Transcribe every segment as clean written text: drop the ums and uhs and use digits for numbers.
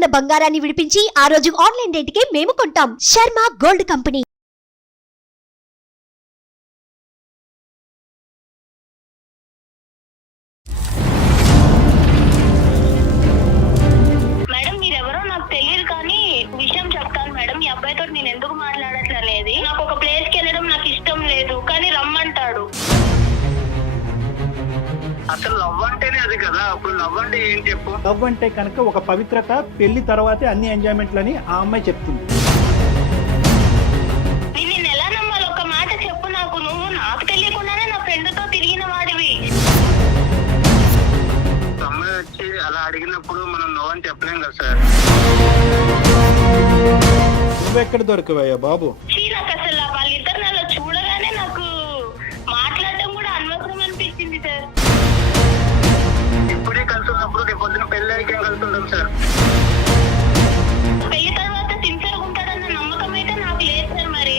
ఉన్న బంగారాన్ని విడిపించి ఆ రోజు ఆన్లైన్ రేటుకే మేము కొంటాం. Sharma gold company. మేడం మీరెవరో నాకు తెలియదు కానీ విషయం చెప్తాను మేడం. ఈ అబ్బాయితో నేను ఎందుకు మాట్లాడట్లేదు, నాకు ఒక ప్లేస్ కి వెళ్ళడం నాకు ఇష్టం లేదు కానీ రమ్మంటాడు. అసలు లవ్ అంటేనే అది కదా. అప్పుడు లవ్ అంటే ఏం చెప్పు? లవ్ అంటే కనుక ఒక పవిత్రత, పెళ్లి తర్వాతే అన్ని ఎంజాయ్మెంట్లని ఆ అమ్మాయి చెప్తుంది. నేను ఎలా నమ్మాలి? ఒక మాట చెప్పు నాకు. నువ్వు నాకు తెలియకుండానే నా ఫ్రెండ్ తో తిరిగిన వాడివి. అమ్మాయి వచ్చి అలా అడిగినప్పుడు మనం నో అని చెప్పలేం కదా సార్. నువ్వెక్కడ దొరకవయ్యా బాబు? నాకు అసలు వాళ్ళిద్దరు నాలో చూడగానే నాకు మాట్లాడటం కూడా అనవసరం అనిపించింది సార్. ఇప్పుడే కలిసి ఉన్నప్పుడు రేపు పొద్దున పెళ్లి అయ్యాక ఏం కలిసి ఉంటాం సార్? పెళ్లి తర్వాత సిన్సియర్ గా ఉంటాడన్న నమ్మకం అయితే నాకు లేదు సార్. మరి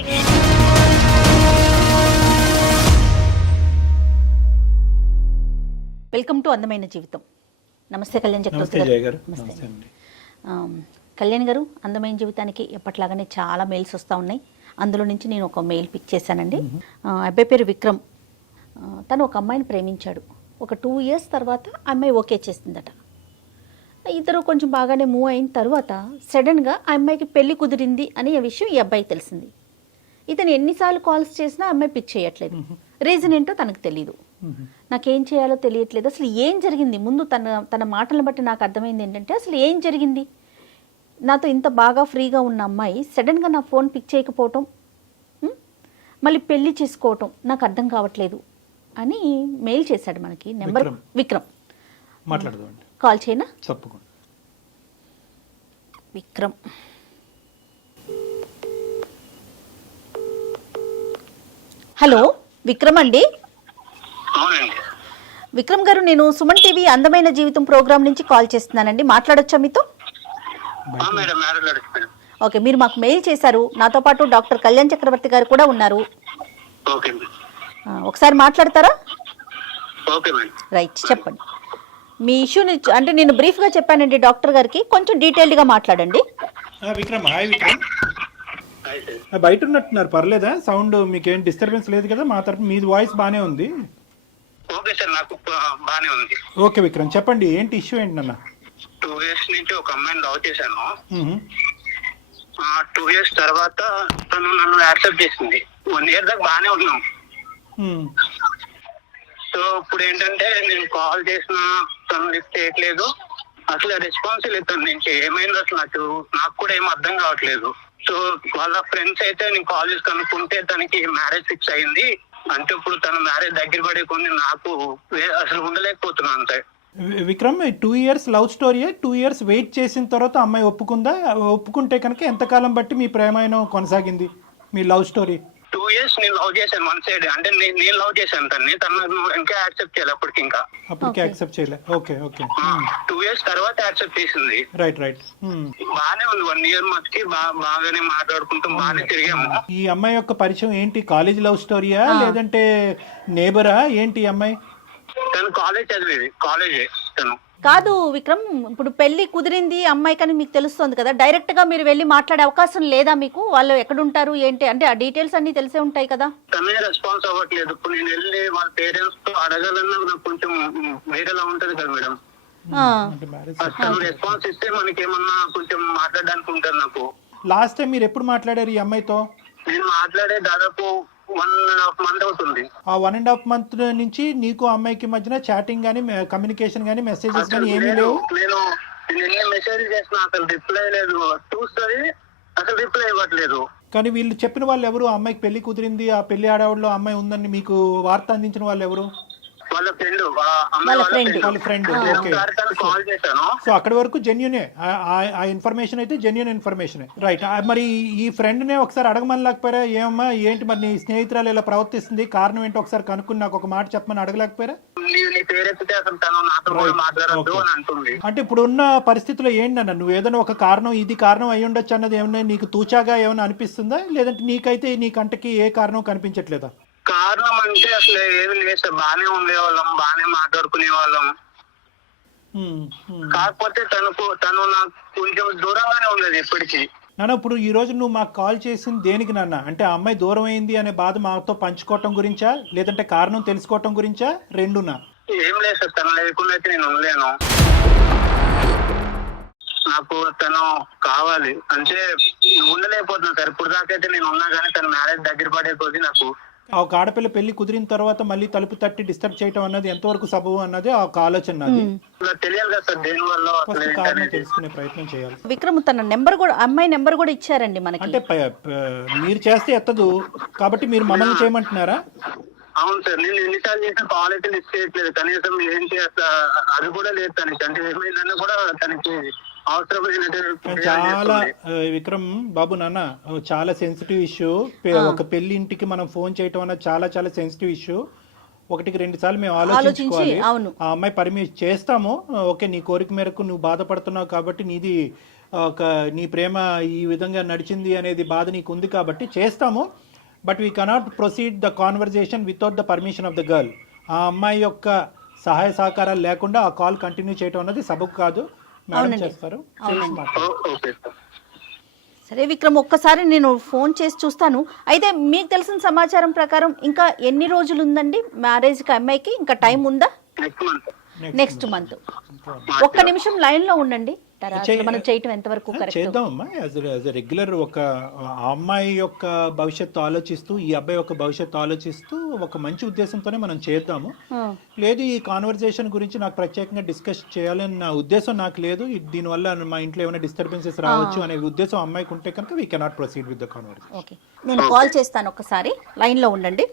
వెల్కమ్ టు అందమైన జీవితం. నమస్తే కళ్యాణ్ నమస్తే చక్రవర్తి జయ గారు. గారు. నమస్తే అండి. కళ్యాణ్ గారు, అందమైన జీవితానికి ఎప్పట్లాగానే చాలా మెయిల్స్ వస్తూ ఉన్నాయి. అందులో నుంచి నేను ఒక మెయిల్ పిక్ చేశానండి. అబ్బాయి పేరు విక్రమ్. తను ఒక అమ్మాయిని ప్రేమించాడు. ఒక 2 years తర్వాత అమ్మాయి ఓకే చేసిందట. ఇద్దరు కొంచెం బాగానే మూవ్ అయిన తర్వాత సడన్గా ఆ అమ్మాయికి పెళ్లి కుదిరింది అనే విషయం ఈ అబ్బాయికి తెలిసింది. ఇతను ఎన్నిసార్లు కాల్స్ చేసినా అమ్మాయి పిక్ చేయట్లేదు. రీజన్ ఏంటో తనకు తెలీదు. నాకేం చేయాలో తెలియట్లేదు. అసలు ఏం జరిగింది? ముందు తన మాటలను బట్టి నాకు అర్థమైంది ఏంటంటే, అసలు ఏం జరిగింది? నాతో ఇంత బాగా ఫ్రీగా ఉన్న అమ్మాయి సడన్గా నా ఫోన్ పిక్ చేయకపోవటం, మళ్ళీ పెళ్లి చేసుకోవటం నాకు అర్థం కావట్లేదు అని మెయిల్ చేశాడు మనకి. నెంబర్ విక్రమ్. మాట్లాడదామండి. కాల్ చేయనా? తప్పకుండా. విక్రమ్. హలో విక్రమ్ అండి. అవునండి. విక్రమ్ గారు, నేను సుమన్ టీవీ అందమైన జీవితం ప్రోగ్రామ్ నుంచి కాల్ చేస్తున్నానండి. మాట్లాడొచ్చా మీతో? మేడం మాట్లాడచ్చు. ఓకే, మీరు మాకు మెయిల్ చేశారు. నాతో పాటు డాక్టర్ కళ్యాణ్ చక్రవర్తి గారు కూడా ఉన్నారు. ఓకే ఒకసారి మాట్లాడతారా? Okay madam. రైట్, చెప్పండి మీ ఇష్యూని. అంటే నేను బ్రీఫ్గా చెప్పానండి డాక్టర్ గారికి, కొంచెం డీటెయిల్డ్గా మాట్లాడండి. విక్రమ్, హాయ్ విక్రమ్. బయట ఉన్నట్టున్నారు, పర్లేదా? సౌండ్ మీకేం డిస్టర్బెన్స్ లేదు కదా? మా తరపు మీది వాయిస్ బాగానే ఉంది. ఓకే సార్, నాకు బానే ఉంది. ఓకే విక్రమ్, చెప్పండి ఏంటి ఇష్యూ ఏంటి నాన్న? 2 years నుంచి ఒక అమ్మాయిని లవ్ చేశాను. 2 years తర్వాత తను నన్ను యాక్సెప్ట్ చేసింది. 1 year దాకా బానే ఉన్నాం. సో ఇప్పుడు ఏంటంటే నేను కాల్ చేసినా తను లిఫ్ట్ చేయట్లేదు. అసలు రెస్పాన్స్ లేదు తన నుంచి. ఏమైంది అసలు నాకు కూడా ఏం అర్థం కావట్లేదు. సో వాళ్ళ ఫ్రెండ్స్ అయితే నేను కాల్ చేసి కనుక్కుంటే తనకి మ్యారేజ్ ఫిక్స్ అయింది. అంటే ఇప్పుడు తన మ్యారేజ్ దగ్గర పడే కొన్ని నాకు అసలు ఉండలేకపోతున్నాను అంతే. విక్రమ్, 2 years లవ్ స్టోరీయే. 2 years వెయిట్ చేసిన తర్వాత అమ్మాయి ఒప్పుకుందా? ఒప్పుకుంటే కనుక ఎంతకాలం బట్టి మీ ప్రేమాయణం కొనసాగింది, మీ లవ్ స్టోరీ? 2 years నేను లవ్ చేశాను వన్ సైడ్. అంటే నేను లవ్ చేశాను తన్ని. తను ఇంకా యాక్సెప్ట్ చేయాలి అప్పటికి. అప్పటికి యాక్సెప్ట్ చేయలే. Okay okay. 2 years తర్వాత యాక్సెప్ట్ చేసింది. Right right. బానే ఉంది. 1 year మధ్యకి బాగానే మాట్లాడుకుంటాం, బాగానే తిరిగాము. ఈ అమ్మాయి యొక్క పరిచయం ఏంటి? కాలేజ్ లవ్ స్టోరీయా లేదంటే నేబరా ఏంటి? ఈ అమ్మాయి తను కాలేజ్ చదివేది. కాలేజే తను. కాదు విక్రమ్, ఇప్పుడు పెళ్లి కుదిరింది అమ్మాయి కానీ మీకు తెలుస్తుంది కదా, డైరెక్ట్గా మీరు వెళ్ళి మాట్లాడే అవకాశం లేదా మీకు? వాళ్ళు ఎక్కడుంటారు ఏంటి అంటే ఆ డీటెయిల్స్ అన్ని తెలిసే ఉంటాయి కదా. తనే రెస్పాన్స్ అవ్వట్లేదు. ఇప్పుడు నేను వెళ్ళి వాళ్ళ పేరెంట్స్ తో అడగాలన్నా నాకు కొంచెం వేరేలా ఉంటది కదా మేడం. తను రెస్పాన్స్ ఇస్తే మనకేమన్నా కొంచెం మాట్లాడడానికి ఉంటుంది నాకు. లాస్ట్ టైం మీరు ఎప్పుడు మాట్లాడారు ఈ అమ్మాయితో? నేను మాట్లాడే దాదాపు 1.5 month అవుతుంది. ఆ 1.5 month నుంచి నీకు అమ్మాయికి మధ్యన చాటింగ్ గానీ, కమ్యూనికేషన్ గానీ, మెసేజెస్ గానీ ఏమీ లేవు? నేను ఎన్ని మెసేజ్ చేసినా అసలు రిప్లై లేదు. చూస్తుంది అసలు రిప్లై ఇవ్వట్లేదు. కానీ వీళ్ళు చెప్పిన వాళ్ళు ఎవరు? అమ్మాయికి పెళ్లి కుదిరింది, ఆ పెళ్లి ఆడవాళ్ళు అమ్మాయి ఉందని మీకు వార్త అందించిన వాళ్ళు ఎవరు? వాళ్ళ ఫ్రెండ్. వాళ్ళ ఫ్రెండ్. ఓకే. కాల్ చేశాను. సో అక్కడి వరకు జెన్యునే, ఆ ఇన్ఫర్మేషన్ అయితే జెన్యున్ ఇన్ఫర్మేషన్. రైట్. మరి ఈ ఫ్రెండ్ నే ఒకసారి అడగమని లేకపోయారా? ఏమమ్మా ఏంటి మరి నీ స్నేహితురాలు ఇలా ప్రవర్తిస్తుంది, కారణం ఏంటో ఒకసారి కనుక్కుని నాకు ఒక మాట చెప్పమని అడగలేకపోయారా? అంటే ఇప్పుడు ఉన్న పరిస్థితుల్లో ఏంటన్నా, నువ్వు ఏదైనా ఒక కారణం, ఇది కారణం అయి ఉండొచ్చు అన్నది ఏమన్నా నీకు తూచాగా ఏమైనా అనిపిస్తుందా? లేదంటే నీకైతే నీ కంటకి ఏ కారణం కనిపించట్లేదా? కారణం అంటే అసలు ఏమి లేదు సార్. బాగానే ఉండేవాళ్ళం, బాగానే మాట్లాడుకునే వాళ్ళం. కాకపోతే తను నాకు కొంచెం దూరంగానే ఉండేది ఎప్పటికీ. నాన్న ఇప్పుడు ఈ రోజు నువ్వు మాకు కాల్ చేసింది దేనికి నాన్న? అంటే ఆ అమ్మాయి దూరం అయింది అనే బాధ మాతో పంచుకోవటం గురించా, లేదంటే కారణం తెలుసుకోవటం గురించా, రెండునా? ఏం లేదు సార్, తను లేకుండా అయితే నేను ఉండలేను. నాకు తను కావాలి అంటే ఉండలేకపోతున్నా సార్. ఇప్పుడు దాకా అయితే నేను ఉన్నా కానీ తన మ్యారేజ్ దగ్గర పడే కొద్దీ నాకు ఒక ఆడపిల్ల పెళ్లి కుదిరిన తర్వాత మళ్ళీ తలుపు తట్టి డిస్టర్బ్ చేయటం అన్నది ఎంతవరకు సబబు అన్నది ఒక ఆలోచన నాది. నాకు తెలియాలి కదా సార్ దేని వల్ల అసలు ఫస్ట్ ఏంటి కారణం అనేది. తెలుసుకునే ప్రయత్నం చేయాలి. విక్రమ్ తన నెంబర్ కూడా, అమ్మాయి నెంబర్ కూడా ఇచ్చారండి మనకి. అంటే మీరు చేస్తే ఎత్తదు కాబట్టి మీరు మమ్మల్ని చేయమంటున్నారా? అవును సార్, నేను ఎన్నిసార్లు చేసిన కాల్ అయితే లిస్ట్ చేయట్లేదు. కనీసం ఏం చేస్తా అది కూడా లేదు తనకి. అంటే ఏమైందన్నా కూడా తనకి చాలా విక్రమ్ బాబు నాన్న చాలా సెన్సిటివ్ ఇష్యూ. ఒక పెళ్లి ఇంటికి మనం ఫోన్ చేయటం అన్నది చాలా చాలా సెన్సిటివ్ ఇష్యూ. ఒకటికి 2 సార్లు మేము ఆలోచించుకోవాలి. ఆ అమ్మాయి పర్మిషన్ చేస్తాము, ఓకే నీ కోరిక మేరకు నువ్వు బాధపడుతున్నావు కాబట్టి నీది నీ ప్రేమ ఈ విధంగా నడిచింది అనేది బాధ నీకు ఉంది కాబట్టి చేస్తాము. But we cannot proceed the conversation without the permission of the girl. ఆ అమ్మాయి యొక్క సహాయ సహకారాలు లేకుండా ఆ కాల్ కంటిన్యూ చేయటం అన్నది సబబు కాదు. చేస్తారు. సరే విక్రమ్, ఒక్కసారి నేను ఫోన్ చేసి చూస్తాను. అయితే మీకు తెలిసిన సమాచారం ప్రకారం ఇంకా ఎన్ని రోజులు ఉందండి మ్యారేజ్కి అమ్మాయికి? ఇంకా టైం ఉందా? Next month. ఒక్క నిమిషం లైన్ లో ఉండండి. మనం చేయటం ఎంతవరకు చేద్దామమ్మా. యాజ్ రెగ్యులర్ ఒక అమ్మాయి యొక్క భవిష్యత్తు ఆలోచిస్తూ ఈ అబ్బాయి యొక్క భవిష్యత్తు ఆలోచిస్తూ ఒక మంచి ఉద్దేశంతోనే మనం చేద్దాము. లేదు ఈ కాన్వర్జేషన్ గురించి నాకు ప్రత్యేకంగా డిస్కస్ చేయాలని నా ఉద్దేశం నాకు లేదు. దీనివల్ల మా ఇంట్లో ఏమైనా డిస్టర్బెన్సెస్ రావచ్చు అనే ఉద్దేశం అమ్మాయికి ఉంటే కనుక we cannot proceed with the conversation. Okay, నేను కాల్ చేస్తాను. ఒకసారి లైన్ లో ఉండండి.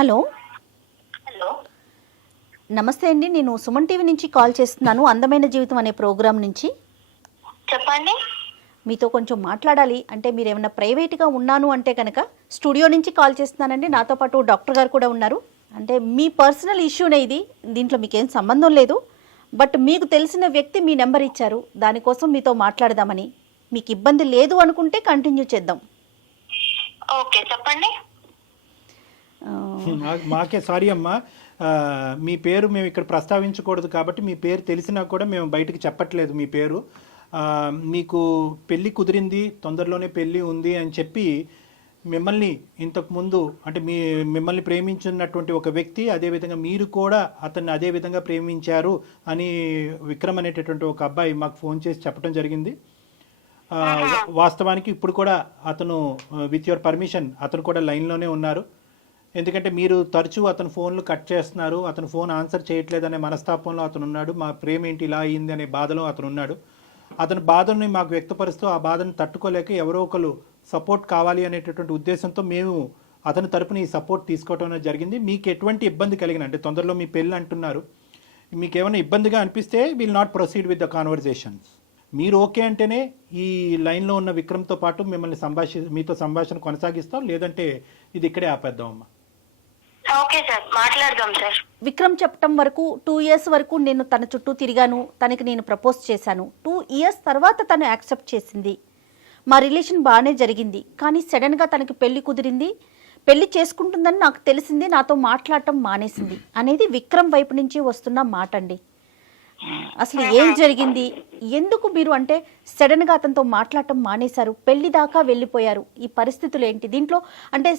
హలో. నమస్తే అండి, నేను సుమన్ టీవీ నుంచి కాల్ చేస్తున్నాను, అందమైన జీవితం అనే ప్రోగ్రాం నుంచి. చెప్పండి. మీతో కొంచెం మాట్లాడాలి. అంటే మీరు ఏమైనా ప్రైవేట్గా ఉన్నాను అంటే కనుక స్టూడియో నుంచి కాల్ చేస్తున్నానండి. నాతో పాటు డాక్టర్ గారు కూడా ఉన్నారు. అంటే మీ పర్సనల్ ఇష్యూనే ఇది, దీంట్లో మీకేం సంబంధం లేదు. బట్ మీకు తెలిసిన వ్యక్తి మీ నెంబర్ ఇచ్చారు, దానికోసం మీతో మాట్లాడదామని. మీకు ఇబ్బంది లేదు అనుకుంటే కంటిన్యూ చేద్దాం. ఓకే చెప్పండి. మాకే సారీ అమ్మా, మీ పేరు మేము ఇక్కడ ప్రస్తావించకూడదు కాబట్టి మీ పేరు తెలిసినా కూడా మేము బయటకు చెప్పట్లేదు మీ పేరు. మీకు పెళ్ళి కుదిరింది, తొందరలోనే పెళ్ళి ఉంది అని చెప్పి మిమ్మల్ని ఇంతకుముందు అంటే మిమ్మల్ని ప్రేమించున్నటువంటి ఒక వ్యక్తి, అదేవిధంగా మీరు కూడా అతన్ని అదే విధంగా ప్రేమించారు అని విక్రమ్ అనేటటువంటి ఒక అబ్బాయి మాకు ఫోన్ చేసి చెప్పడం జరిగింది. వాస్తవానికి ఇప్పుడు కూడా అతను విత్ యువర్ పర్మిషన్ అతను కూడా లైన్లోనే ఉన్నారు. ఎందుకంటే మీరు తరచూ అతను ఫోన్లు కట్ చేస్తున్నారు, అతను ఫోన్ ఆన్సర్ చేయట్లేదనే మనస్తాపంలో అతను ఉన్నాడు. మా ప్రేమ ఏంటి ఇలా అయ్యింది అనే బాధలో అతను ఉన్నాడు. అతని బాధని మాకు వ్యక్తపరుస్తూ ఆ బాధను తట్టుకోలేక ఎవరో ఒకరు సపోర్ట్ కావాలి అనేటటువంటి ఉద్దేశంతో మేము అతని తరపున ఈ సపోర్ట్ తీసుకోవడం అనేది జరిగింది. మీకు ఎటువంటి ఇబ్బంది కలిగిన అంటే తొందరలో మీ పెళ్ళి అంటున్నారు, మీకు ఏమైనా ఇబ్బందిగా అనిపిస్తే will not proceed with the conversations. మీరు ఓకే అంటేనే ఈ లైన్లో ఉన్న విక్రమ్తో పాటు మిమ్మల్ని మీతో సంభాషణ కొనసాగిస్తాం, లేదంటే ఇది ఇక్కడే ఆపేద్దాం అమ్మా. ఓకే సార్, మాట్లాడదాం సార్. విక్రమ్ చెప్పటం వరకు 2 years వరకు నేను తన చుట్టూ తిరిగాను, తనకి నేను ప్రపోజ్ చేశాను. 2 years తర్వాత తను యాక్సెప్ట్ చేసింది. మా రిలేషన్ బాగానే జరిగింది. కానీ సడన్గా తనకి పెళ్లి కుదిరింది, పెళ్లి చేసుకుంటుందని నాకు తెలిసింది, నాతో మాట్లాడటం మానేసింది అనేది విక్రమ్ వైపు నుంచి వస్తున్న మాట అండి. అసలు ఏం జరిగింది, ఎందుకు మీరు అంటే సడన్గా అతనితో మాట్లాడటం మానేశారు, పెళ్లి దాకా వెళ్ళిపోయారు, ఈ పరిస్థితులు ఏంటి, దీంట్లో అంటే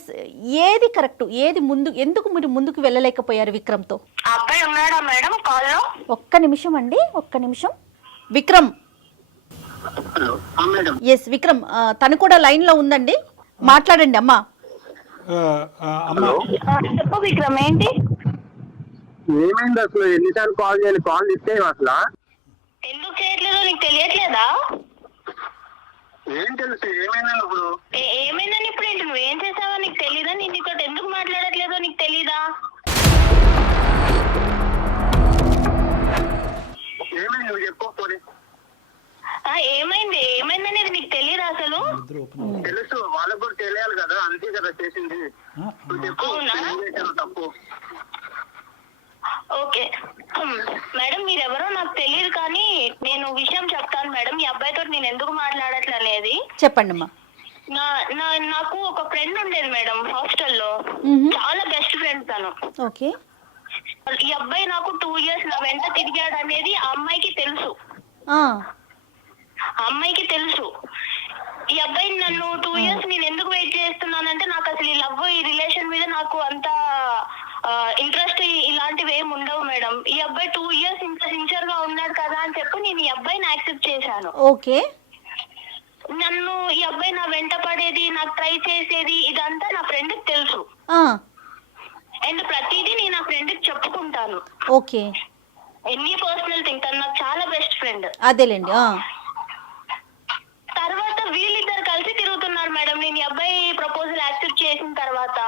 ఏది కరెక్ట్, ఏది ముందు, ఎందుకు మీరు ముందుకు వెళ్ళలేకపోయారు విక్రమ్తో? అబ్బాయి ఉన్నాడా మేడం కాల్లో? ఒక్క నిమిషం అండి, ఒక్క నిమిషం. విక్రమ్. ఎస్ విక్రమ్, తను కూడా లైన్ లో ఉందండి, మాట్లాడండి అమ్మా. చెప్పు విక్రమ్, ఏంటి ఏమైంది అసలు? ఎన్నిసార్లు కాల్ చేయాలి? కాల్ ఇస్తే అసలు ఎందుకు చేయట్లేదో నీకు తెలియట్లేదా? ఏం తెలుసు ఏమైందని ఇప్పుడు? ఏమైందని ఇప్పుడు ఏంటి? నువ్వేం చేసావో నీకు తెలీదా? నేను నీతో ఎందుకు మాట్లాడట్లేదో నీకు తెలీదా? ఏమైంది నువ్వు చెప్పకపోతే? ఏమైందనేది నీకు తెలియదు అసలు? తెలుసు, వాళ్ళకు కూడా తెలియాలి కదా, అంతే కదా చేసింది. తప్పు. ఓకే మేడం, మీరెవరో నాకు తెలియదు కానీ నేను విషయం చెప్తాను మేడం. ఈ అబ్బాయితో నేను ఎందుకు మాట్లాడట్లనేది చెప్పండి అమ్మా. నాకు ఒక ఫ్రెండ్ ఉండేది మేడం హాస్టల్లో, చాలా బెస్ట్ ఫ్రెండ్ తను. ఓకే. ఈ అబ్బాయి నాకు 2 years నా వెంట తిరిగాడు అనేది ఆ అమ్మాయికి తెలుసు. అమ్మాయికి తెలుసు ఈ అబ్బాయి నన్ను 2 years నేను ఎందుకు వెయిట్ చేస్తున్నానంటే నాకు అసలు ఈ లవ్ ఈ రిలేషన్ మీద నాకు అంత ఇంట్రెస్ట్ ఇలాంటివి ఏమి ఉండవు మేడం. ఈ అబ్బాయి 2 years ఇంత సిన్సియర్ గా ఉన్నాడు కదా అని చెప్పి నేను ఈ అబ్బాయిని యాక్సెప్ట్ చేశాను. ఓకే. నన్ను ఈ అబ్బాయి నా వెంట పడేది, నాకు ట్రై చేసేది ఇదంతా నా ఫ్రెండ్ కి తెలుసు. అండ్ ప్రతిదీ నేను నా ఫ్రెండ్ కి చెప్పుకుంటాను. ఓకే. ఎన్ని పర్సనల్ థింగ్, తను నాకు చాలా బెస్ట్ ఫ్రెండ్. అదేలేండి. తర్వాత వీళ్ళిద్దరు కలిసి తిరుగుతున్నారు మేడం నేను ఈ అబ్బాయి ప్రపోజల్ యాక్సెప్ట్ చేసిన తర్వాత.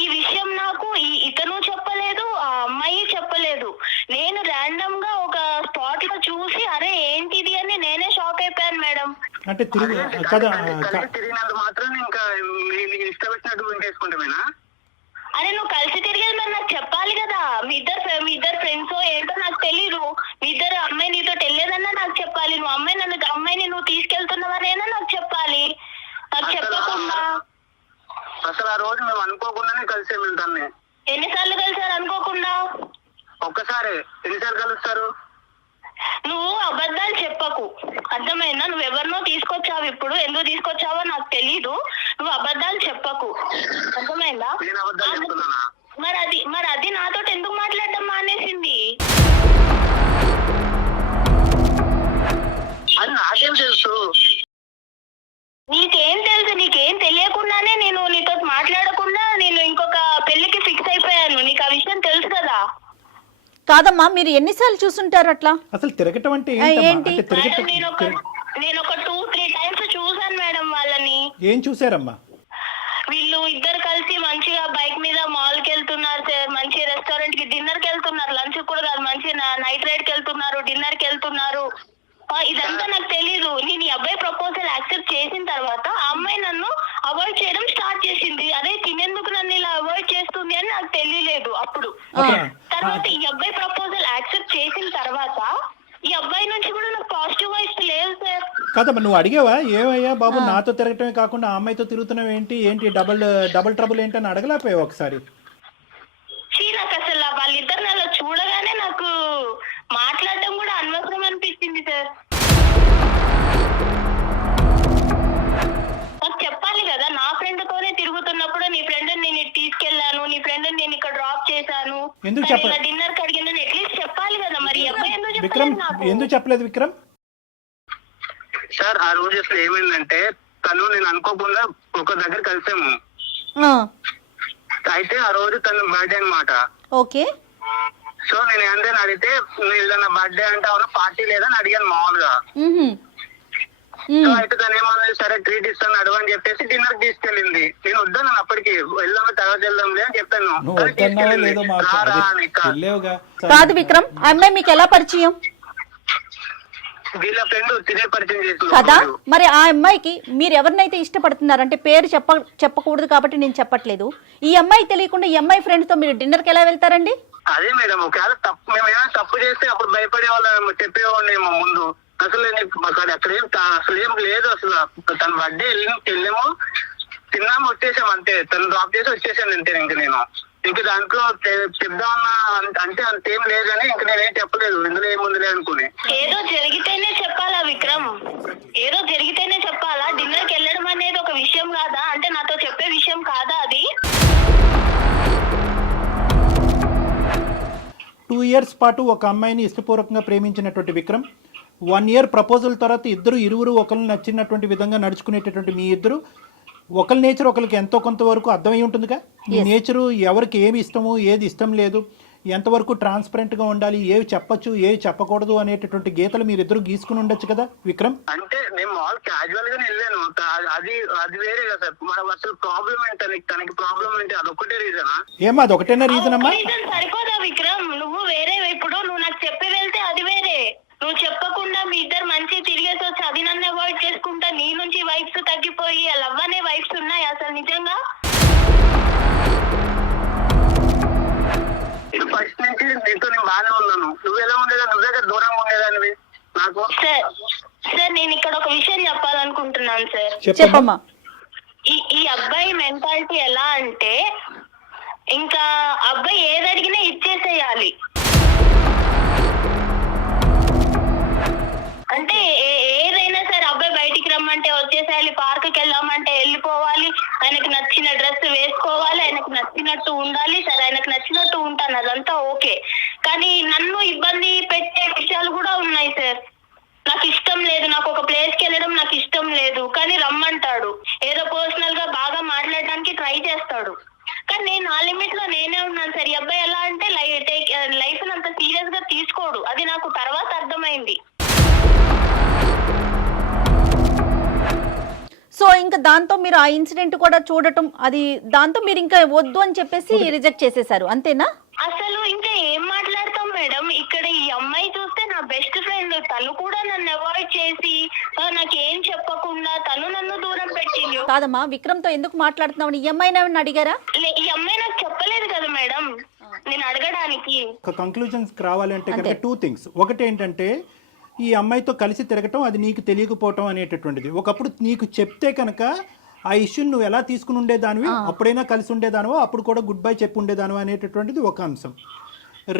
ఈ విషయం నాకు ఇతను చెప్పలేదు, ఆ అమ్మాయి చెప్పలేదు. నేను ర్యాండమ్ గా ఒక స్పాట్ లో చూసి అరే ఏంటిది అని నేనే షాక్ అయిపోయాను మేడం. అంటే తిరిగినంత మాత్రం ఇంకా ఇష్టం వచ్చినట్టు చేసుకుంటామేనా? అరే నువ్వు కలిసి తిరిగేది మరి నాకు చెప్పాలి కదా. మీ ఇద్దరు ఫ్రెండ్స్ ఏంటో నాకు తెలీదు. మీ ఇద్దరు అమ్మాయి నీతో వెళ్ళేదన్నా నాకు చెప్పాలి. నువ్వు అమ్మాయిని నువ్వు తీసుకెళ్తున్నవనేనా నాకు చెప్పాలి. నాకు చెప్పకుండా అసలు ఆ రోజు మేము అనుకోకుండానే కలిసే వెళ్తాను. ఎన్నిసార్లు కలిసారు అనుకోకుండా? ఒక్కసారి. ఎన్నిసార్లు కలుస్తారు? నువ్వు అబద్ధాలు చెప్పకు, అర్థమైందా? నువ్వు ఎవరినో తీసుకొచ్చావు, ఇప్పుడు ఎందుకు తీసుకొచ్చావో నాకు తెలీదు. నువ్వు అబద్ధాలు చెప్పకు, అర్థమైందా? మరి అది నాతో ఎందుకు మాట్లాడడం మానేసింది? అది నాకేం తెలుసు? నీకేం తెలుసు? నీకేం తెలియకుండానే నేను నీతో మాట్లాడకుండా నేను ఇంకొక పెళ్లికి ఫిక్స్ అయిపోయాను. నీకు ఆ విషయం తెలుసు కదా? కాదమ్మా, మీరు ఎన్నిసార్లు చూసుంటారు అట్లా? అసలు తిరగటం అంటే ఏంటి? నేను ఒక 2-3 times చూసాను మేడం వాళ్ళని. ఏం చూసారమ్మా? వీళ్ళు ఇద్దరు కలిసి మంచిగా బైక్ మీద మాల్ కి వెళ్తున్నారు సార్, మంచి రెస్టారెంట్ కి డిన్నర్ కి వెళ్తున్నారు, లంచ్ కూడా కాదు, మంచి నైట్ రైడ్ కి వెళ్తున్నారు, డిన్నర్ కి వెళ్తున్నారు. ఇదంతా నాకు తెలీదు. నేను ఈ అబ్బాయి ప్రపోజల్ యాక్సెప్ట్ చేసిన తర్వాత ఆ అమ్మాయి నన్ను అవాయిడ్ చేయడం స్టార్ట్ చేసింది. అదే తినేందుకు నన్ను ఇలా అవాయిడ్ చేస్తుంది అని నాకు తెలియలేదు అప్పుడు. తర్వాత ఈ అబ్బాయి ప్రపోజల్ యాక్సెప్ట్ చేసిన తర్వాత ఈ అబ్బాయి నుంచి కూడా నాకు పాజిటివ్ వైబ్స్ లేదు సార్. కాదమ్మా, నువ్వు అడిగావా ఏమయ్యా బాబు నాతో తిరగటమే కాకుండా ఆ అమ్మాయితో తిరుగుతున్నావు ఏంటి డబుల్ ట్రబుల్ ఏంటి అని అడగలేకపోయావు ఒకసారి? నాకు అసలు వాళ్ళిద్దరిని అలా చూడగానే నాకు మాట్లాడటం కూడా అనవసరం అనిపించింది సార్. నాకు చెప్పాలి కదా, నా ఫ్రెండ్ తోనే తిరుగుతున్నప్పుడు నీ ఫ్రెండ్ నేను తీసుకెళ్లాను, నీ ఫ్రెండ్ నేను ఇక్కడ డ్రాప్ చేశాను, డిన్నర్ కి అడిగిందని అట్లీస్ట్ చెప్పాలి కదా. మరి ఎందుకు చెప్పలేదు విక్రమ్? సార్ ఆ రోజు అసలు ఏమైందంటే తను నేను అనుకోకుండా ఒక దగ్గర కలిసాము. అయితే ఆ రోజు తన బర్త్డే అన్నమాట. ఓకే. సో నేను ఏంటని అడిగితే ఏదైనా బర్త్డే అంటే అవునా పార్టీ లేదని అడిగాను మామూలుగా. సో అయితే తను ఏమన్నా సరే ట్రీట్ ఇస్తాను అడుగు అని చెప్పేసి డిన్నర్ తీసుకెళ్ళింది. నేను వద్దాను అప్పటికి, వెళ్దాం తర్వాత వెళ్దాంలే అని చెప్పాను. కాదు విక్రమ్, ఆ అమ్మాయి మీకు ఎలా పరిచయం? వీళ్ళ ఫ్రెండ్ తినే పరిచయం చేసింది కదా. మరి ఆ అమ్మాయికి మీరు ఎవరినైతే ఇష్టపడుతున్నారంటే పేరు చెప్పకూడదు కాబట్టి నేను చెప్పట్లేదు. ఈ అమ్మాయి తెలియకుండా ఈ అమ్మాయి ఫ్రెండ్ తో మీరు డిన్నర్ కి ఎలా వెళ్తారండి? అదే మేడం, ఒకవేళ మేము ఏమైనా తప్పు చేస్తే అప్పుడు భయపడే వాళ్ళు చెప్పేవాడినేమో ముందు. అసలు అక్కడ అసలు ఏం లేదు. అసలు తన బర్త్డే వెళ్ళాము, తిన్నాము, వచ్చేసాం అంతే. తను డ్రాప్ చేసి వచ్చేసాను అంతే. ఇంక దాంట్లో చెప్దామన్నా అంటే అంతేం లేదని ఇంక నేనేం చెప్పలేదు, ఇందులో ఏముందిలే అనుకుని. ఏదో జరిగితేనే చెప్పాలా విక్రమ్? ఏదో జరిగితేనే చెప్పాలా? డిన్నర్ కి వెళ్ళడం అనేది ఒక విషయం కాదా? అంటే నాతో చెప్పే విషయం కాదా అది? 2 years పాటు ఒక అమ్మాయిని ఇష్టపూర్వకంగా ప్రేమించినటువంటి విక్రమ్ 1 year ప్రపోజల్ తర్వాత ఇరువురు ఒకరిని నచ్చినటువంటి విధంగా నడుచుకునేటటువంటి మీ ఇద్దరు ఒకరి నేచర్ ఒకరికి ఎంతో కొంతవరకు అర్థమై ఉంటుందిగా. ఈ నేచరు ఎవరికి ఏమి ఇష్టము ఏది ఇష్టం లేదు, ఎంతవరకు ట్రాన్స్పరెంట్గా ఉండాలి, ఏవి చెప్పచ్చు ఏవి చెప్పకూడదు అనేటటువంటి గీతలు మీరిద్దరు గీసుకుని ఉండొచ్చు కదా విక్రమ్. అంటే నేను మాల్ క్యాజువల్ గానే వెళ్ళాను, అది వేరే కదా సార్. అసలు ప్రాబ్లం ఏంటి తనకి ప్రాబ్లం ఏంటి? అదొక్కటే రీజనా? ఏమా అదొకటేనా రీజన్ అమ్మా? సరిపోదా విక్రమ్? నువ్వు వేరే, ఇప్పుడు నువ్వు నాకు చెప్పి వెళ్తే అది వేరే, నువ్వు చెప్పకుండా మీ ఇద్దరు మంచి తిరిగేసి వచ్చి అది నన్ను అవాయిడ్ చేసుకుంటా నీ నుంచి వైబ్స్ తగ్గిపోయి లవ్ అనే వైబ్స్ ఉన్నాయి అసలు నిజంగా? ఫస్ట్ నుంచి నీతో నేను బాగానే ఉన్నాను. నువ్వు ఎలా ఉండేదా? నువ్వే దూరంగా ఉండేదానివి నాకు. చెప్పమ్మా. ఈ అబ్బాయి మెంటాలిటీ ఎలా అంటే ఇంకా అబ్బాయి ఏది అడిగినా ఇచ్చేసేయాలి. అంటే ఏదైనా సరే అబ్బాయి బయటికి రమ్మంటే వచ్చేసేయాలి, పార్క్కి వెళ్దామంటే వెళ్ళిపోవాలి, ఆయనకు నచ్చిన డ్రెస్ వేసుకోవాలి, ఆయనకు నచ్చినట్టు ఉండాలి. సరే ఆయనకు నచ్చినట్టు ఉంటాను, అదంతా ఓకే. కానీ నన్ను ఇబ్బంది పెట్టే విషయాలు కూడా ఉన్నాయి సార్. నాకు ఇష్టం లేదు, నాకు ఒక ప్లేస్కి వెళ్ళడం నాకు ఇష్టం లేదు, కానీ రమ్మంటాడు. ఏదో పర్సనల్ గా బాగా మాట్లాడడానికి ట్రై చేస్తాడు, కానీ నేను ఆ లిమిట్ లో నేనే ఉన్నాను సార్. ఈ అబ్బాయి ఎలా అంటే లైఫ్ అంత సీరియస్ గా తీసుకోడు, అది నాకు తర్వాత అర్థమైంది. సో ఇంకా దాంతో మీరు ఆ ఇన్సిడెంట్ కూడా చూడటం, అది దాంతో మీరు ఇంకా వద్దు అని చెప్పేసి రిజెక్ట్ చేసేసారు, అంతేనా? అసలు ఇంకా ఏం మాట్లాడతాం మేడం. ఇక్కడ ఈ అమ్మాయి చూస్తే నా బెస్ట్ ఫ్రెండ్, తను కూడా నన్ను అవాయిడ్ చేసి నాకేం చెప్పకుండా తను నన్ను దూరం పెట్టింది. కాదమ్మా, విక్రమ్ తో ఎందుకు మాట్లాడుతున్నావు? ఈ అమ్మాయిని ఏమన్నా అడిగారా? ఈ అమ్మాయి నాకు చెప్పలేదు కదా మేడం నేను అడగడానికి. ఒక కంక్లూజన్స్ రావాలంటే కనుక 2 things. ఒకటి ఏంటంటే ఈ అమ్మాయితో కలిసి తిరగటం అది నీకు తెలియకపోవటం అనేటటువంటిది. ఒకప్పుడు నీకు చెప్తే కనుక ఆ ఇష్యూని నువ్వు ఎలా తీసుకుని ఉండేదానివి, అప్పుడైనా కలిసి ఉండేదానివో, అప్పుడు కూడా గుడ్ బై చెప్పి ఉండేదానివో అనేటటువంటిది ఒక అంశం.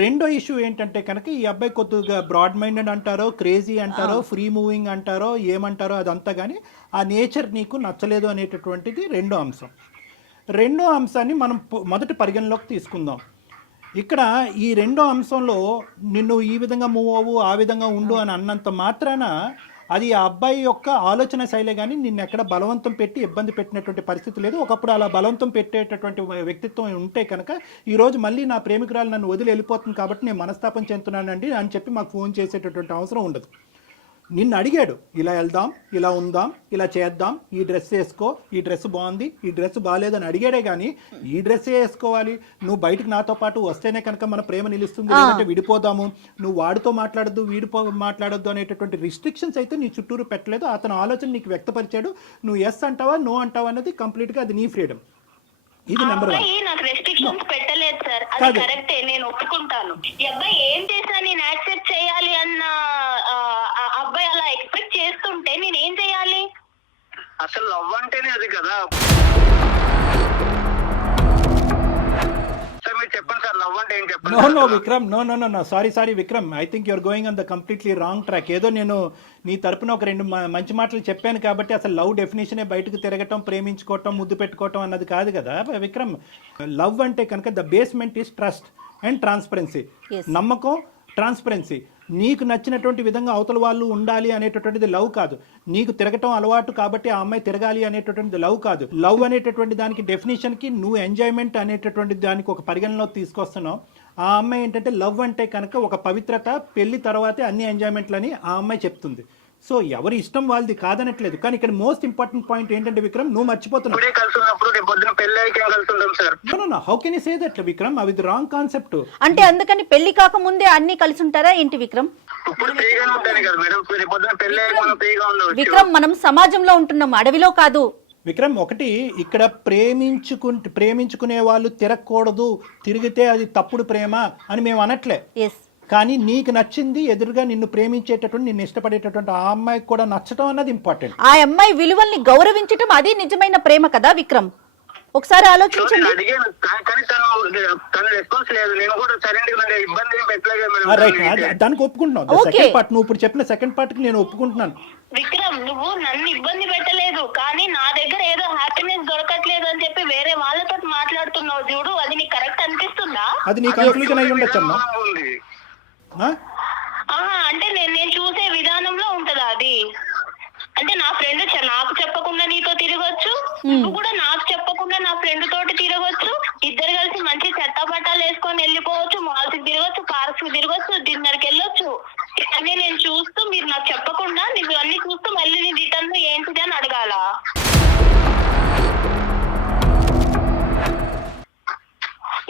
రెండో ఇష్యూ ఏంటంటే కనుక ఈ అబ్బాయి కొద్దిగా బ్రాడ్ మైండెడ్ అంటారో, క్రేజీ అంటారో, ఫ్రీ మూవింగ్ అంటారో, ఏమంటారో అదంతా, కానీ ఆ నేచర్ నీకు నచ్చలేదు అనేటటువంటిది రెండో అంశం. రెండో అంశాన్ని మనం మొదటి పరిగణలోకి తీసుకుందాం. ఇక్కడ ఈ రెండో అంశంలో నిన్ను ఈ విధంగా మూవ్ అవ్వు, ఆ విధంగా ఉండు అని అన్నంత మాత్రాన అది ఆ అబ్బాయి యొక్క ఆలోచన శైలే, కానీ నిన్ను ఎక్కడ బలవంతం పెట్టి ఇబ్బంది పెట్టినటువంటి పరిస్థితి లేదు. ఒకప్పుడు అలా బలవంతం పెట్టేటటువంటి వ్యక్తిత్వం ఉంటే కనుక ఈరోజు మళ్ళీ నా ప్రేమికురాలు నన్ను వదిలి వెళ్ళిపోతుంది కాబట్టి నేను మనస్తాపం చెందుతున్నానండి అని చెప్పి మాకు ఫోన్ చేసేటటువంటి అవసరం ఉండదు. నిన్ను అడిగాడు, ఇలా వెళ్దాం, ఇలా ఉందాం, ఇలా చేద్దాం, ఈ డ్రెస్ వేసుకో, ఈ డ్రెస్ బాగుంది, ఈ డ్రెస్ బాగాలేదని అడిగాడే కానీ ఈ డ్రెస్సే వేసుకోవాలి, నువ్వు బయటకు నాతో పాటు వస్తేనే కనుక మన ప్రేమ నిలుస్తుంది, లేదంటే విడిపోదాము, నువ్వు వాడితో మాట్లాడద్దు, మాట్లాడొద్దు అనేటటువంటి రిస్ట్రిక్షన్స్ అయితే నీ చుట్టూరు పెట్టలేదు. అతను ఆలోచన నీకు వ్యక్తపరిచాడు. నువ్వు ఎస్ అంటావా, నో అంటావా అనేది కంప్లీట్గా అది నీ ఫ్రీడమ్. ఇది నెంబర్ 1. నాకు రెస్ట్రిక్షన్స్ పెట్టలేదు సార్, అది కరెక్టే, నేను ఒప్పుకుంటాను. ఈ అబ్బాయి ఏం చేసినా నేను యాక్సెప్ట్ చేయాలి అన్న అబ్బాయి అలా ఎక్స్పెక్ట్ చేస్తుంటే నేను ఏం చేయాలి? అసలు లవ్ అంటేనే అది కదా సార్. మీరు చెప్పండి సార్, లవ్ అంటే ఏం చెప్పండి. No Vikram, no sorry Vikram, I think you're going on the completely wrong track. ఏదో నేను నీ తరపున ఒక 2 మంచి మాటలు చెప్పాను కాబట్టి అసలు లవ్ డెఫినేషనే బయటకు తిరగటం, ప్రేమించుకోవటం, ముద్దు పెట్టుకోవటం అన్నది కాదు కదా విక్రమ్. లవ్ అంటే కనుక the basement is trust and transparency. నమ్మకం, ట్రాన్స్పరెన్సీ. నీకు నచ్చినటువంటి విధంగా అవతల వాళ్ళు ఉండాలి అనేటటువంటిది లవ్ కాదు. నీకు తిరగటం అలవాటు కాబట్టి ఆ అమ్మాయి తిరగాలి అనేటటువంటిది లవ్ కాదు. లవ్ అనేటటువంటి దానికి డెఫినేషన్కి నువ్వు ఎంజాయ్మెంట్ అనేటటువంటి దానికి ఒక పరిగణలో తీసుకొస్తున్నావు. ఆ అమ్మాయి ఏంటంటే లవ్ అంటే కనుక ఒక పవిత్రత, పెళ్లి తర్వాతే అన్ని ఎంజాయ్మెంట్లని ఆ అమ్మాయి చెప్తుంది. సో ఎవరి ఇష్టం వాళ్ళది కాదనట్లేదు, కానీ ఇక్కడ మోస్ట్ ఇంపార్టెంట్ పాయింట్ ఏంటంటే విక్రమ్, నువ్వు మర్చిపోతున్నావు. How can you say that Vikram? అది రాంగ్ కాన్సెప్ట్. అంటే అందుకని పెళ్లి కాక ముందే అన్ని కలిసి ఉంటారా ఏంటి విక్రమ్? విక్రమ్, మనం సమాజంలో ఉంటున్నాం, అడవిలో కాదు. విక్రమ్, ఒకటి ఇక్కడ ప్రేమించుకునే వాళ్ళు తిరగకూడదు, తిరిగితే అది తప్పుడు ప్రేమ అని మేము అనట్లే. కానీ నీకు నచ్చింది, ఎదురుగా నిన్ను ప్రేమించేటటువంటి, నిన్ను ఇష్టపడేటటువంటి ఆ అమ్మాయికి కూడా నచ్చటం అన్నది ఇంపార్టెంట్. ఆ అమ్మాయి విలువల్ని గౌరవించటం అది నిజమైన ప్రేమ కదా విక్రమ్. ఒకసారి ఆలోచించండి. దానికి ఒప్పుకుంటున్నావు. సెకండ్ పార్ట్ నువ్వు ఇప్పుడు చెప్పిన సెకండ్ పార్ట్ కి నేను ఒప్పుకుంటున్నాను. విక్రమ్, నువ్వు నన్ను ఇబ్బంది పెట్టలేదు, కానీ నా దగ్గర ఏదో హ్యాపీనెస్ దొరకట్లేదు అని చెప్పి వేరే వాళ్ళతో మాట్లాడుతున్నావు చూడు, అది నీకు కరెక్ట్ అనిపిస్తుందా? అది నీ కన్క్లూజన్ అయి ఉండొచ్చు అమ్మా. అంటే నేను చూసే విధానంలో ఉంటదా అది? అంటే నా ఫ్రెండ్ నాకు చెప్పకుండా నీతో తిరగొచ్చు, నువ్వు కూడా నాకు చెప్పకుండా నా ఫ్రెండ్ తోటి తిరగొచ్చు, ఇద్దరు కలిసి మంచి చెత్త బట్టాలు వేసుకొని వెళ్ళిపోవచ్చు, మాల్స్ కి తిరగొచ్చు, పార్క్స్ కి తిరగొచ్చు, డిన్నర్ కి వెళ్ళొచ్చు. అన్నీ నేను చూస్తూ, మీరు నాకు చెప్పకుండా నువ్వు అన్ని చూస్తూ మళ్ళీ నీ రిటర్న్ లో ఏంటిది అని అడగాల?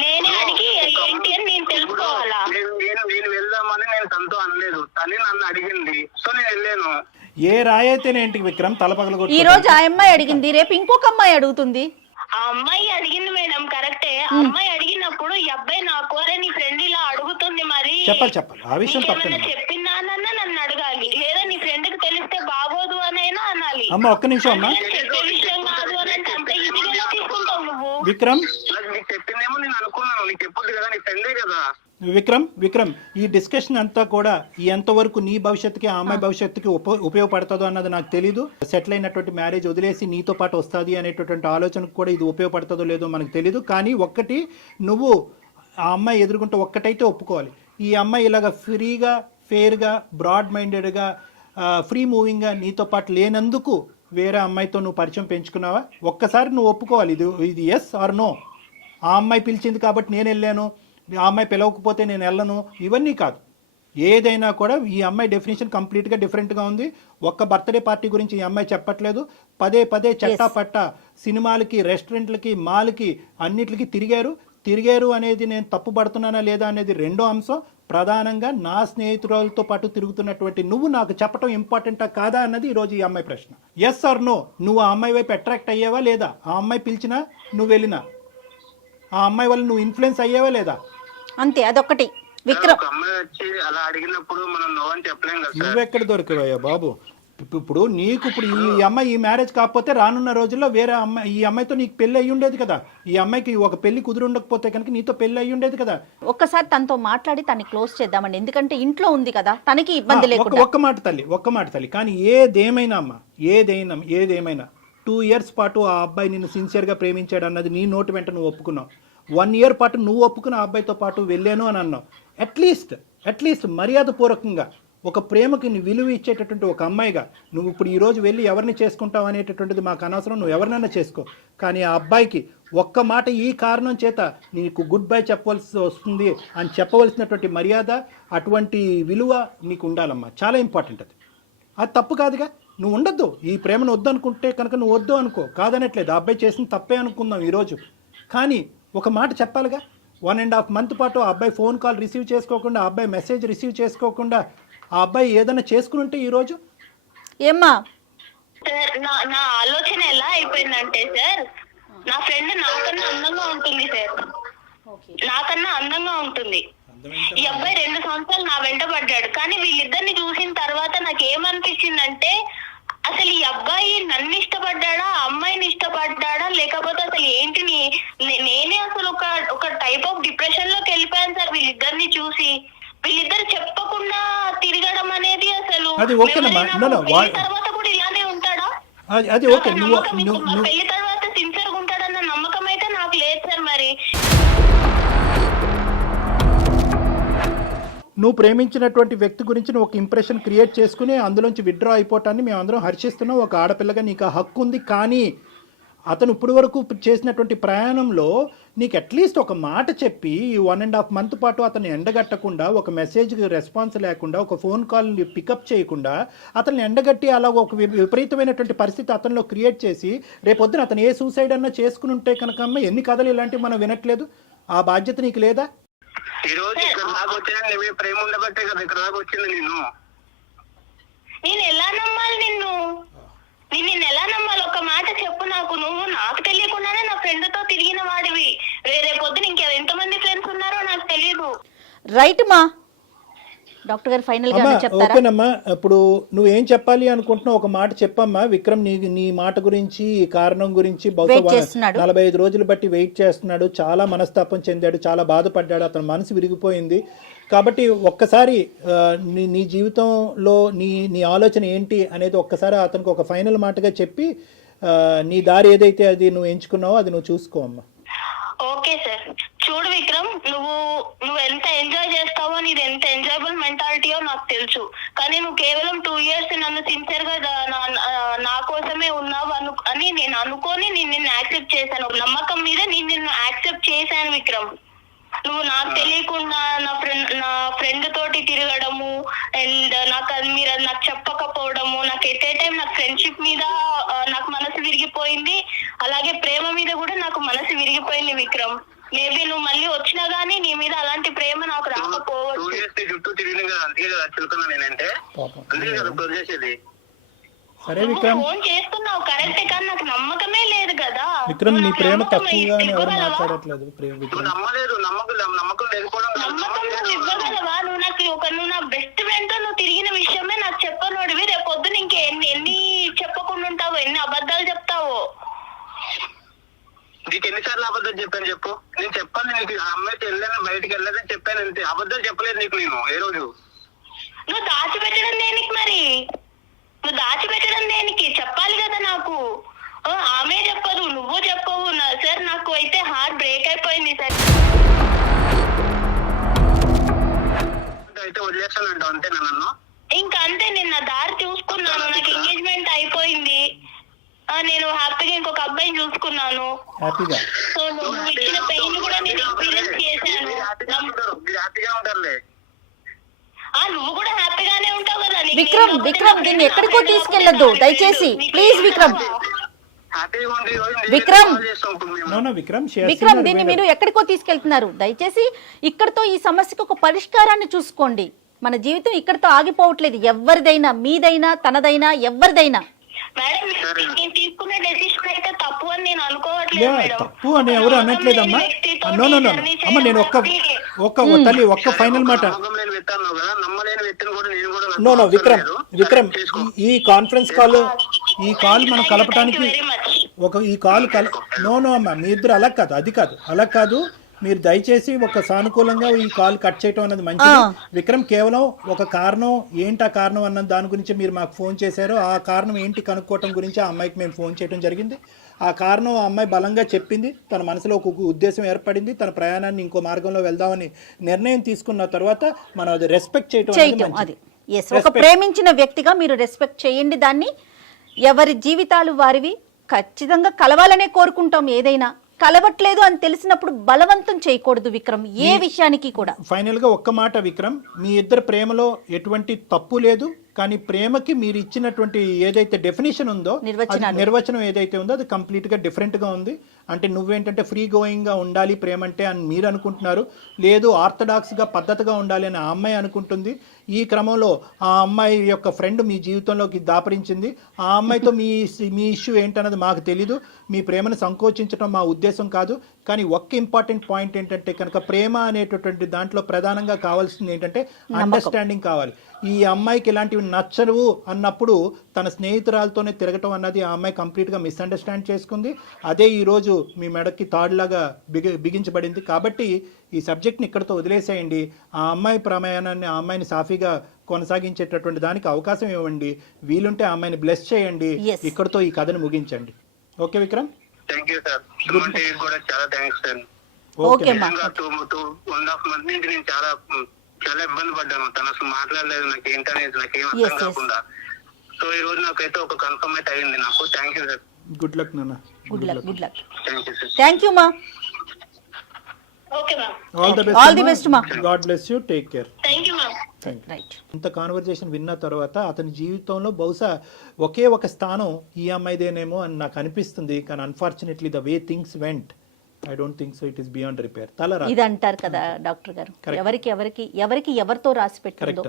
నేనే అడిగి ఏంటి అని నేను తెలుసుకోవాలా? నేను వెళ్దామని నేను తనతో అనలేదు, తను నన్ను అడిగింది, సో నేను వెళ్ళాను. ఏ రాయైతేనేంటి విక్రమ్ తలపగల ఈ రోజు ఆ అమ్మాయి అడిగింది, రేపు ఇంకొక అమ్మాయి అడుగుతుంది. ఆ అమ్మాయి అడిగింది మేడం, కరెక్టే. ఆ అమ్మాయి అడిగినప్పుడు ఈ అబ్బాయి నాకు అరే నీ ఫ్రెండ్ ఇలా అడుగుతుంది, మరి చెప్పాలి ఆ విషయం చెప్పిందానన్నా నన్ను అడగాలి, లేదా నీ ఫ్రెండ్ కి తెలిస్తే బాగోదు అనైనా అనాలి. అమ్మ ఒక్క నిమిషం అమ్మా, విక్రమ్ నాకు నీకు చెప్పిందేమో నేను అనుకున్నాను, నీకు చెప్పొద్దు కదా, నీ ఫ్రెండే కదా. విక్రమ్ ఈ డిస్కషన్ అంతా కూడా ఎంతవరకు నీ భవిష్యత్తుకి ఆ అమ్మాయి భవిష్యత్తుకి ఉపయోగపడుతుందో అన్నది నాకు తెలీదు. సెటిల్ అయినటువంటి మ్యారేజ్ వదిలేసి నీతో పాటు వస్తుంది అనేటటువంటి ఆలోచనకు కూడా ఇది ఉపయోగపడుతుందో లేదో మనకు తెలీదు. కానీ ఒక్కటి, నువ్వు ఆ అమ్మాయి ఎదుర్కొంటే ఒక్కటైతే ఒప్పుకోవాలి, ఈ అమ్మాయి ఇలాగ ఫ్రీగా, ఫెయిర్గా, బ్రాడ్ మైండెడ్గా, ఫ్రీ మూవింగ్గా నీతో పాటు లేనందుకు వేరే అమ్మాయితో నువ్వు పరిచయం పెంచుకున్నావా? ఒక్కసారి నువ్వు ఒప్పుకోవాలి, ఇది ఎస్ ఆర్ నో. ఆ అమ్మాయి పిలిచింది కాబట్టి నేను వెళ్ళాను, ఆ అమ్మాయి పిలవకపోతే నేను వెళ్ళను, ఇవన్నీ కాదు. ఏదైనా కూడా ఈ అమ్మాయి డెఫినేషన్ కంప్లీట్గా డిఫరెంట్గా ఉంది. ఒక్క బర్త్డే పార్టీ గురించి ఈ అమ్మాయి చెప్పట్లేదు. పదే చట్టా పట్టా సినిమాలకి, రెస్టారెంట్లకి, మాల్కి, అన్నిటికి తిరిగారు అనేది నేను తప్పుపడుతున్నానా లేదా అనేది రెండో అంశం. ప్రధానంగా నా స్నేహితురాలతో పాటు తిరుగుతున్నటువంటి నువ్వు నాకు చెప్పడం ఇంపార్టెంటా కాదా అన్నది ఈరోజు ఈ అమ్మాయి ప్రశ్న. ఎస్ ఆర్ నో, నువ్వు ఆ అమ్మాయి వైపు అట్రాక్ట్ అయ్యావా లేదా? ఆ అమ్మాయి పిలిచినా నువ్వు వెళ్ళినా ఆ అమ్మాయి వల్ల నువ్వు ఇన్ఫ్లుయెన్స్ అయ్యావా లేదా? అంతే, అదొక్కటి. విక్రమ్, ఒక అమ్మాయి వచ్చి అలా అడిగినప్పుడు మనం నో అని చెప్పలేం కదా సార్. నువ్వెక్కడ దొరికావయ్యా బాబు? ఇప్పుడు ఈ అమ్మాయి ఈ మ్యారేజ్ కాకపోతే రానున్న రోజుల్లో వేరే అమ్మాయి, ఈ అమ్మాయితో నీకు పెళ్లి అయ్యి ఉండేది కదా. ఈ అమ్మాయికి ఒక పెళ్లి కుదిరి ఉండకపోతే కనుక నీతో పెళ్లి అయ్యి ఉండేది కదా. ఒక్కసారి తనతో మాట్లాడి తనని క్లోజ్ చేద్దామండి, ఎందుకంటే ఇంట్లో ఉంది కదా, తనకి ఇబ్బంది లేకుండా. ఒక్క మాట తల్లి. కానీ ఏదేమైనా అమ్మా, ఏదేమైనా 2 years పాటు ఆ అబ్బాయి నిన్ను సిన్సియర్గా ప్రేమించాడు అన్నది నీ నోటి వెంట నువ్వు ఒప్పుకున్నావు. 1 year పాటు నువ్వు ఒప్పుకున్న ఆ అబ్బాయితో పాటు వెళ్ళాను అని అన్నావు. అట్లీస్ట్ మర్యాదపూర్వకంగా ఒక ప్రేమకి నీ విలువ ఇచ్చేటటువంటి ఒక అమ్మాయిగా నువ్వు ఇప్పుడు ఈరోజు వెళ్ళి ఎవరిని చేసుకుంటావు అనేటటువంటిది మాకు అనవసరం, నువ్వు ఎవరినైనా చేసుకో. కానీ ఆ అబ్బాయికి ఒక్క మాట ఈ కారణం చేత నీకు గుడ్ బై చెప్పవలసి వస్తుంది అని చెప్పవలసినటువంటి మర్యాద, అటువంటి విలువ నీకు ఉండాలమ్మా. చాలా ఇంపార్టెంట్ అది తప్పు కాదుగా. నువ్వు ఉండొద్దు, ఈ ప్రేమను వద్దు అనుకుంటే కనుక నువ్వు వద్దు అనుకో, కాదనట్లేదు. ఆ అబ్బాయి చేసిన తప్పే అనుకుందాం ఈరోజు. కానీ ఒక మాట చెప్పాలిగా. 1.5 month పాటు ఆ అబ్బాయి ఫోన్ కాల్ రిసీవ్ చేసుకోకుండా, ఆ అబ్బాయి మెసేజ్ రిసీవ్ చేసుకోకుండా ఆ అబ్బాయి ఏదైనా చేసుకుని ఉంటే ఈరోజు ఏమ్మా? సార్ నా ఆలోచన ఎలా అయిపోయిందంటే సార్, నా ఫ్రెండ్ నాకన్నా అందంగా ఉంటుంది సార్, నాకన్నా అందంగా ఉంటుంది. ఈ అబ్బాయి 2 సంవత్సరాలు నా వెంట పడ్డాడు. కానీ వీళ్ళిద్దరిని చూసిన తర్వాత నాకు ఏమనిపించిందంటే, అసలు ఈ అబ్బాయి నన్ను ఇష్టపడ్డాడా, అమ్మాయిని ఇష్టపడ్డాడా, లేకపోతే అసలు ఏంటి, నేనే అసలు ఒక టైప్ ఆఫ్ డిప్రెషన్ లోకి వెళ్ళిపోయాను సార్ వీళ్ళిద్దరిని చూసి. వీళ్ళిద్దరు చెప్పకుండా తిరగడం అనేది అసలు తర్వాత కూడా ఇలానే ఉంటాడా? అది ఓకే, పెళ్లి తర్వాత సిన్సియర్ గా ఉంటాడన్న నమ్మకం అయితే నాకు లేదు సార్. మరి నువ్వు ప్రేమించినటువంటి వ్యక్తి గురించి నువ్వు ఒక ఇంప్రెషన్ క్రియేట్ చేసుకుని అందులోంచి విత్డ్రా అయిపోవటాన్ని మేము అందరం హర్షిస్తున్నాం. ఒక ఆడపిల్లగా నీకు ఆ హక్కు ఉంది. కానీ అతను ఇప్పటి వరకు చేసినటువంటి ప్రయాణంలో నీకు అట్లీస్ట్ ఒక మాట చెప్పి 1.5 month పాటు అతన్ని ఎండగట్టకుండా, ఒక మెసేజ్కి రెస్పాన్స్ లేకుండా, ఒక ఫోన్ కాల్ని పికప్ చేయకుండా అతన్ని ఎండగట్టి అలా ఒక విపరీతమైనటువంటి పరిస్థితి అతనిలో క్రియేట్ చేసి రేపొద్దున అతను ఏ సూసైడ్ అన్నా చేసుకుని ఉంటే కనుక ఎన్ని కథలు ఇలాంటివి మనం వినట్లేదు. ఆ బాధ్యత నీకు లేదా? ఈ రోజు ఇక్కడ దాకా వచ్చినా నీ ప్రేమ ఉండబట్టే కదా ఇక్కడ దాకా వచ్చింది. నేను ఎలా నమ్మాలి నిన్ను ఎలా నమ్మాలి? ఒక మాట చెప్పు నాకు. నువ్వు నాకు తెలియకుండానే నా ఫ్రెండ్ తో తిరిగిన వాడివి. రేరే పొద్దున ఎంతమంది ఫ్రెండ్స్ ఉన్నారో నాకు తెలియదు. రైట్ మా డాక్టర్ గారు ఫైనల్ గా చెప్తారా? ఓకేనమ్మా, ఇప్పుడు నువ్వేం చెప్పాలి అనుకుంటున్నావు ఒక మాట చెప్పమ్మా. విక్రమ్ నీ మాట గురించి, ఈ కారణం గురించి బహుశా 45 రోజులు బట్టి వెయిట్ చేస్తున్నాడు. చాలా మనస్తాపం చెందాడు, చాలా బాధపడ్డాడు, అతని మనసు విరిగిపోయింది. కాబట్టి ఒక్కసారి నీ జీవితంలో నీ ఆలోచన ఏంటి అనేది ఒక్కసారి అతనికి ఒక ఫైనల్ మాటగా చెప్పి నీ దారి ఏదైతే అది నువ్వు ఎంచుకున్నావో అది నువ్వు చూసుకో అమ్మా. Okay sir. చూడు విక్రమ్, నువ్వు ఎంత ఎంజాయ్ చేస్తావో, నీది ఎంత ఎంజాయబుల్ మెంటాలిటీయో నాకు తెలుసు. కానీ నువ్వు కేవలం 2 years నన్ను సిన్సియర్ గా నా కోసమే ఉన్నావు అని నేను అనుకొని నిన్ను యాక్సెప్ట్ చేశాను. నమ్మకం మీద నిన్ను యాక్సెప్ట్ చేశాను విక్రమ్. నువ్వు నాకు తెలియకుండా నా ఫ్రెండ్ తోటి తిరగడము అండ్ మీరు నాకు చెప్పకపోవడము, నాకు ఎట్ ఏ టైం నాకు ఫ్రెండ్షిప్ మీద నాకు మనసు విరిగిపోయింది, అలాగే ప్రేమ మీద కూడా నాకు మనసు విరిగిపోయింది విక్రమ్. మేబీ నువ్వు మళ్ళీ వచ్చినా గానీ నీ మీద అలాంటి ప్రేమ నాకు రాకపోవచ్చు. సరే విక్రమ్, ఫోన్ చేస్తున్నావు కరెక్టే, కానీ నాకు నమ్మకమే లేదు కదా. విక్రమ్, నీ ప్రేమ తక్కువగా ఎవరు మాట్లాడట్లేదు. నమ్మకం నువ్వు ఇవ్వగలవా? నువ్వు నా బెస్ట్ ఫ్రెండ్ తో నువ్వు తిరిగిన విషయమే నాకు చెప్పనోడివి. రేపు పొద్దున ఇంకెన్ని చెప్పకుండా ఉంటావో, ఎన్ని అబద్ధాలు చెప్తావో. నీకు ఎన్నిసార్లు అబద్ధాలు చెప్పాను చెప్పు. నేను చెప్పాను నీకు, ఆ అమ్మాయితో వెళ్ళాను, బయటికి వెళ్ళాలని చెప్పాను అంతే. అబద్ధాలు చెప్పలేదు నీకు నేను ఏ రోజు. నువ్వు దాచిపెట్టడం దేనికి మరి? నువ్వు దాచిపెట్టడం దేనికి? చెప్పాలి కదా నాకు. ఆమె చెప్పదు, నువ్వు చెప్పవు. సార్ నాకు అయితే హార్ట్ బ్రేక్ అయిపోయింది సార్. అయితే వదిలేస్తానంట అంతేనా నన్ను? ఇంకా అంతే, నేను నా దారి చూసుకున్నాను. నాకు ఎంగేజ్మెంట్ అయిపోయింది. నేను హ్యాపీగా ఇంకొక అబ్బాయిని చూసుకున్నాను. హ్యాపీగా సో నువ్వు ఇచ్చిన పెయిన్ కూడా నేను ఎక్స్పీరియన్స్ చేశాను. హ్యాపీగా ఉంటారులే. నువ్వు కూడా హ్యాపీగానే ఉంటావు కదా. విక్రమ్ దీన్ని ఎక్కడికో తీసుకెళ్లొద్దు దయచేసి, ప్లీజ్ విక్రమ్. హ్యాపీగా ఉండి ఈ రోజు విక్రమ్! కాల్ చేస్తాం ఇప్పుడు మేము. నో విక్రమ్ విక్రమ్ దీన్ని మీరు ఎక్కడికో తీసుకెళ్తున్నారు. దయచేసి ఇక్కడితో ఈ సమస్యకు ఒక పరిష్కారాన్ని చూసుకోండి. మన జీవితం ఇక్కడితో ఆగిపోవట్లేదు. ఎవరిదైనా, మీదైనా, తనదైనా, ఎవరిదైనా. మేడం నేను తీసుకున్న డెసిషన్ అయితే తప్పు అని నేను అనుకోవట్లేదు మేడం. తప్పు అని ఎవరు అనట్లేదమ్మా. నో అమ్మ, నేను ఒక్క తల్లి ఒక్క ఫైనల్ మాట. నమ్మకం లేని వ్యక్తి అన్నావు కదా, నమ్మలేని వ్యక్తిని కూడా నేను కూడా నో విక్రమ్ ఈ కాన్ఫరెన్స్ కాల్ మనం కలపడానికి ఈ కాల్ నో అమ్మా, మీ ఇద్దరు అలా కాదు. మీరు దయచేసి ఒక సానుకూలంగా ఈ కాల్ కట్ చేయటం అన్నది మంచిది. విక్రమ్ కేవలం ఒక కారణం ఏంటి, ఆ కారణం అన్న దాని గురించి మీరు మాకు ఫోన్ చేశారు. ఆ కారణం ఏంటి కనుక్కోవటం గురించి ఆ అమ్మాయికి మేము ఫోన్ చేయడం జరిగింది. ఆ కారణం ఆ అమ్మాయి బలంగా చెప్పింది. తన మనసులో ఒక ఉద్దేశం ఏర్పడింది. తన ప్రయాణాన్ని ఇంకో మార్గంలో వెళ్దామని నిర్ణయం తీసుకున్న తర్వాత మనం అది రెస్పెక్ట్ చేయటం అది ఒక ప్రేమించిన వ్యక్తిగా మీరు రెస్పెక్ట్ చేయండి దాన్ని. ఎవరి జీవితాలు వారివి. ఖచ్చితంగా కలవాలనే కోరుకుంటాం. ఏదైనా కలవట్లేదు అని తెలిసినప్పుడు బలవంతం చేయకూడదు విక్రమ్, ఏ విషయానికి కూడా. ఫైనల్ గా ఒక్క మాట విక్రమ్, మీ ఇద్దరు ప్రేమలో ఎటువంటి తప్పు లేదు. కానీ ప్రేమకి మీరు ఇచ్చినటువంటి ఏదైతే డెఫినేషన్ ఉందో, నిర్వచనం ఏదైతే ఉందో అది కంప్లీట్ గా డిఫరెంట్ గా ఉంది. అంటే నువ్వేంటంటే ఫ్రీ గోయింగ్ గా ఉండాలి ప్రేమ అంటే అని మీరు అనుకుంటున్నారు. లేదు ఆర్థడాక్స్ గా పద్ధతిగా ఉండాలి అని ఆ అమ్మాయి అనుకుంటుంది. ఈ క్రమంలో ఆ అమ్మాయి యొక్క ఫ్రెండ్ మీ జీవితంలోకి దాపరించింది. ఆ అమ్మాయితో మీ ఇష్యూ ఏంటన్నది మాకు తెలీదు. మీ ప్రేమను సంకోచించడం మా ఉద్దేశం కాదు. కానీ ఒక్క ఇంపార్టెంట్ పాయింట్ ఏంటంటే కనుక ప్రేమ అనేటటువంటి దాంట్లో ప్రధానంగా కావాల్సింది ఏంటంటే అండర్స్టాండింగ్ కావాలి. ఈ అమ్మాయికి ఇలాంటివి నచ్చవు అన్నప్పుడు తన స్నేహితురాలతోనే తిరగటం అన్నది ఆ అమ్మాయి కంప్లీట్గా మిస్అండర్స్టాండ్ చేసుకుంది. అదే ఈరోజు మీ మెడకి తాడులాగా బిగించబడింది. కాబట్టి ఈ సబ్జెక్ట్ని ఇక్కడితో వదిలేసేయండి. ఆ అమ్మాయి ప్రయాణాన్ని, ఆ అమ్మాయిని సాఫీగా కొనసాగించేటటువంటి దానికి అవకాశం ఇవ్వండి. వీలుంటే ఆ అమ్మాయిని బ్లెస్ చేయండి. ఇక్కడితో ఈ కథను ముగించండి. Okay Vikram? Thank you sir. కూడా చాలా థ్యాంక్స్ సార్. ఓకే 2.5 months నుంచి నేను చాలా ఇబ్బంది పడ్డాను. తను అసలు మాట్లాడలేదు, నాకు ఏంటనేది నాకేం అర్థం కాకుండా. సో ఈ రోజు నాకైతే ఒక కన్ఫర్మ్ అయితే అయింది నాకు. Thank you sir. Good luck నాన్న. Good luck. Thank you sir. Thank you మా. Okay ma'am. All the best మా. God bless you. Take care. Thank you ma'am. Right. ఇంత కాన్వర్జేషన్ విన్న తర్వాత అతని జీవితంలో బహుశా ఒకే ఒక స్థానం ఈ అమ్మాయిదేనేమో అని నాకు అనిపిస్తుంది. కానీ unfortunately the way things vent, I don't think so it is beyond repair. ఇది అంటారు కదా డాక్టర్ గారు, ఎవరికి ఎవరితో రాసి పెట్టిందో